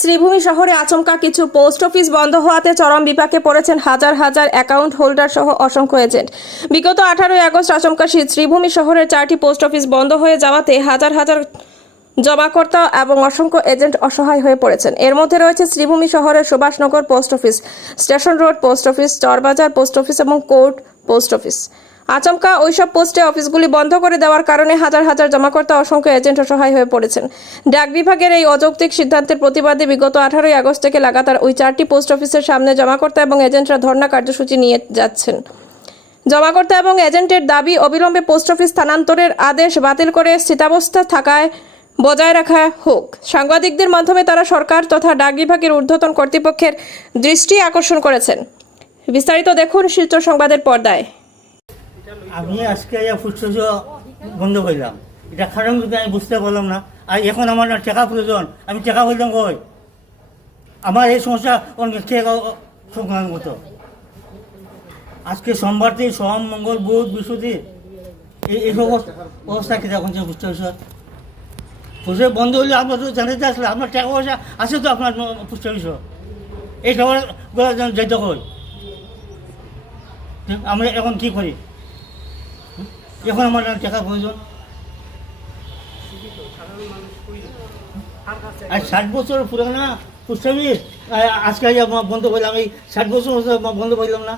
শ্রীভূমি শহরে আচমকা কিছু পোস্ট অফিস বন্ধ হওয়াতে চরম বিপাকে পড়েছেন হাজার হাজার অ্যাকাউন্ট হোল্ডার সহ অসংখ্য এজেন্ট। বিগত আঠারোই আগস্ট আচমকা শ্রীভূমি শহরের চারটি পোস্ট অফিস বন্ধ হয়ে যাওয়াতে হাজার হাজার জমাকর্তা এবং অসংখ্য এজেন্ট অসহায় হয়ে পড়েছেন। এর মধ্যে রয়েছে শ্রীভূমি শহরের Subhashnagar post office, station road post office, Charbazar post office এবং কোর্ট পোস্ট অফিস। আচমকা ওইসব পোস্টে অফিসগুলি বন্ধ করে দেওয়ার কারণে হাজার হাজার জমাকর্তা অসংখ্য এজেন্ট অসহায় হয়ে পড়েছেন। ডাক বিভাগের এই অযৌক্তিক সিদ্ধান্তের প্রতিবাদে বিগত আঠারোই আগস্ট থেকে লাগাতার ওই চারটি পোস্ট অফিসের সামনে জমাকর্তা এবং এজেন্টরা ধর্ণা কার্যসূচি নিয়ে যাচ্ছেন। জমাকর্তা এবং এজেন্টের দাবি, অবিলম্বে পোস্ট অফিস স্থানান্তরের আদেশ বাতিল করে স্থিতাবস্থা থাকায় বজায় রাখা হোক। সাংবাদিকদের মাধ্যমে তারা সরকার তথা ডাক বিভাগের ঊর্ধ্বতন কর্তৃপক্ষের দৃষ্টি আকর্ষণ করেছেন। বিস্তারিত দেখুন শিলচর সংবাদের পর্দায়। আমি আজকে ফুসফুস বন্ধ করলাম। এটা কারণ যদি আমি বুঝতে পারলাম না। আর এখন আমার টাকা প্রয়োজন। আমি টাকা বললাম কই? আমার এই সমস্যা সংক্রান্ত মতো। আজকে সোমবার থেকে সোম, মঙ্গল, বুধ, বৃহস্পতি, এই এই সব অবস্থা কি এখন যে বুঝতে পারছ ফুসে বন্ধ হলে আপনার তো জানাতে আসলে আপনার টাকা পয়সা আছে তো আপনার বুঝতে পারছ এই সবার যেতে কই? আমরা এখন কি করি? এখন আমার টাকা প্রয়োজন? আর ষাট বছর পুরানা পুষ্টামি আজকে আজ বন্ধ করলাম, এই ষাট বছর বন্ধ করলাম না।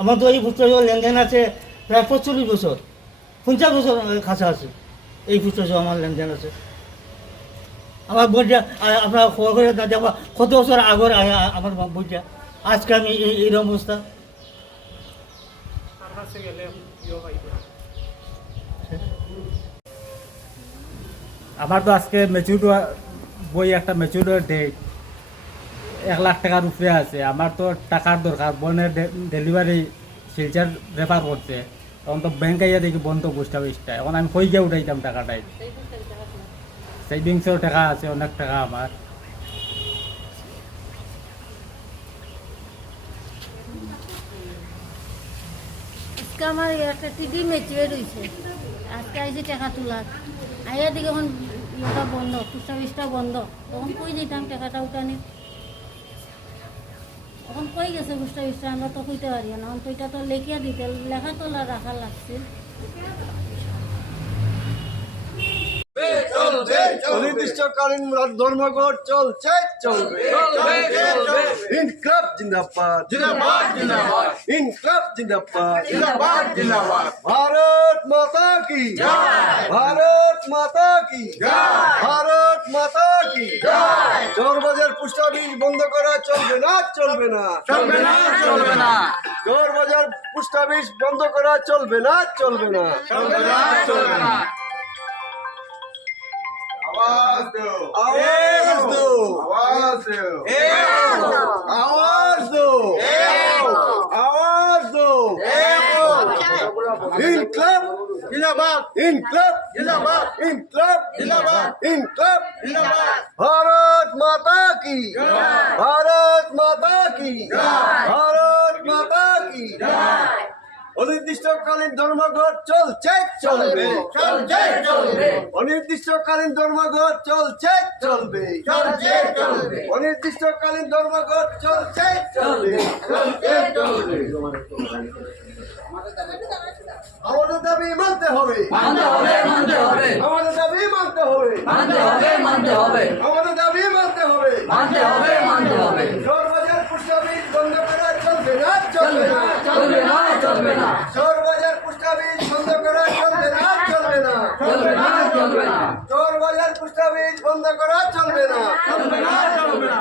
আমার তো এই পুষ্টামি লেনদেন আছে প্রায় পঁচল্লিশ বছর, পঞ্চাশ বছর কাছে আছে। এই পুষ্টামি আমার লেনদেন আছে। আমার বইটা আপনার খবর করে দেখবা কত বছর আগর আমার বইটা। আজকে আমি এই এইরকম অবস্থা। আমার তো আজকে ম্যাচিউর বই একটা ম্যাচিউর ডেট এক লাখ টাকার উপরে আছে। আমার তো টাকার দরকার। বোনের ডেলিভারি শিলচার রেফার করছে। তখন তো ব্যাংকে আইয়া দেখি বন্ধ পোস্ট অফিসটা এখন আমি কই গিয়ে উঠাইতাম টাকাটাই। সেভিংসেও টাকা আছে, অনেক টাকা আমার। আমার একটা টিভি মেচুয়ার হয়েছে আজকে আইসি টাকা তোলার আইয়া দিকে এখন ইয়েটা বন্ধ পোস্ট অফিসটা বন্ধ। তখন কই দিতাম টাকাটা উঠানি? এখন কই গেছে পোস্ট অফিসটা আমরা তো কইতে পারি না। এখন তো এটা তো লেখিয়া দিতে, লেখা তোলা রাখা লাগছে। অনির্দিষ্টকালীন ধর্মঘট চলছে চলবে। ইনকলাব জিন্দাবাদ। ইনকলাব জিন্দাবাদ। ভারত মাতা কি? ভারত মাতা কি? ভারত মাতা কি? চোরবাজার পুষ্টাবিল বন্ধ করা চলবে না চলবে না? চলবে না চলবে না। চোরবাজার পুষ্টাবিল বন্ধ করা চলবে না চলবে না? চলবে না চলবে না। आवाज दो आवाज दो आवाज दो आवाज दो आवाज दो इनकलाब जिंदाबाद इनकलाब जिंदाबाद इनकलाब जिंदाबाद इनकलाब जिंदाबाद भारत माता की भारत माता की भारत माता की অনির্দিষ্টকালীন ধর্মঘট চলছে চলবে চলছে চলবে। অনির্দিষ্টকালীন ধর্মঘট চলছে চলবে চলছে চলবে। অনির্দিষ্টকালীন ধর্মঘট চলছে চলবে চলছে চলবে। আমাদের দাবি মানতে হবে। মানতে হবে মানতে হবে। আমাদের দাবি মানতে হবে। মানতে হবে মানতে হবে। আমাদের দাবি মানতে হবে। মানতে হবে মানতে হবে। সরবাজার পুষ্টাবিজ বন্ধ করা চলবে না চলবে না। চলবে না। চোর বাজার পুষ্টাবিদ বন্ধ করা চলবে না চলবে না। চলবে না চলবে না। চলবে না। চলবে না।